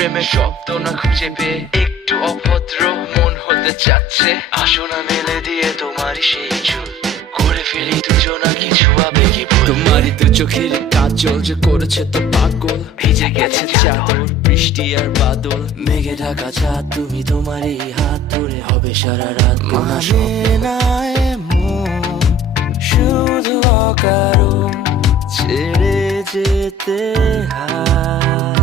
প্রেমের শব্দ না খুঁজে পেয়ে একটু অভদ্র মন হতে চাচ্ছে। আসো না মেলে দিয়ে তোমারই সেই চুল, করে ফেলি দুজনা কিছু আবেগী ভুল। তোমারই দু চোখের কাজল যে করেছে তো পাগল, ভিজে গেছে চাদর বৃষ্টি আর বাদল। মেঘে ঢাকা চাঁদ তুমি তোমারই হাত ধরে হবে সারা রাত। মানে না এমন শুধু অকারণ ছেড়ে যেতে হয়।